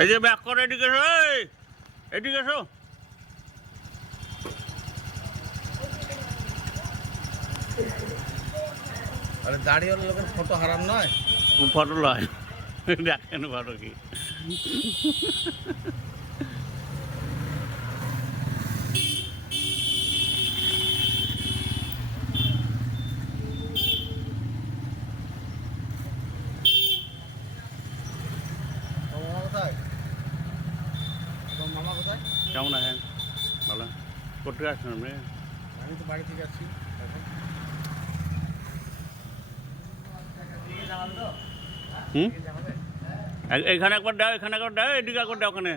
এই যে ব্যাক করে এদিকে এসো, এদিকে এসো। আরে দাঁড়িয়ে লোকের ফটো হারাম নয়, ফটো লয় দেখেন ফটো কি কোথায় মামা কোথায়? কেমন আছেন? ভালো। কোথায় আসছেন আপনি? আমি তো বাড়ি থেকে যাচ্ছি এখন। এখানে একবার দাও, এখানে একবার দাও, এদিকে একবার দাও, ওখানে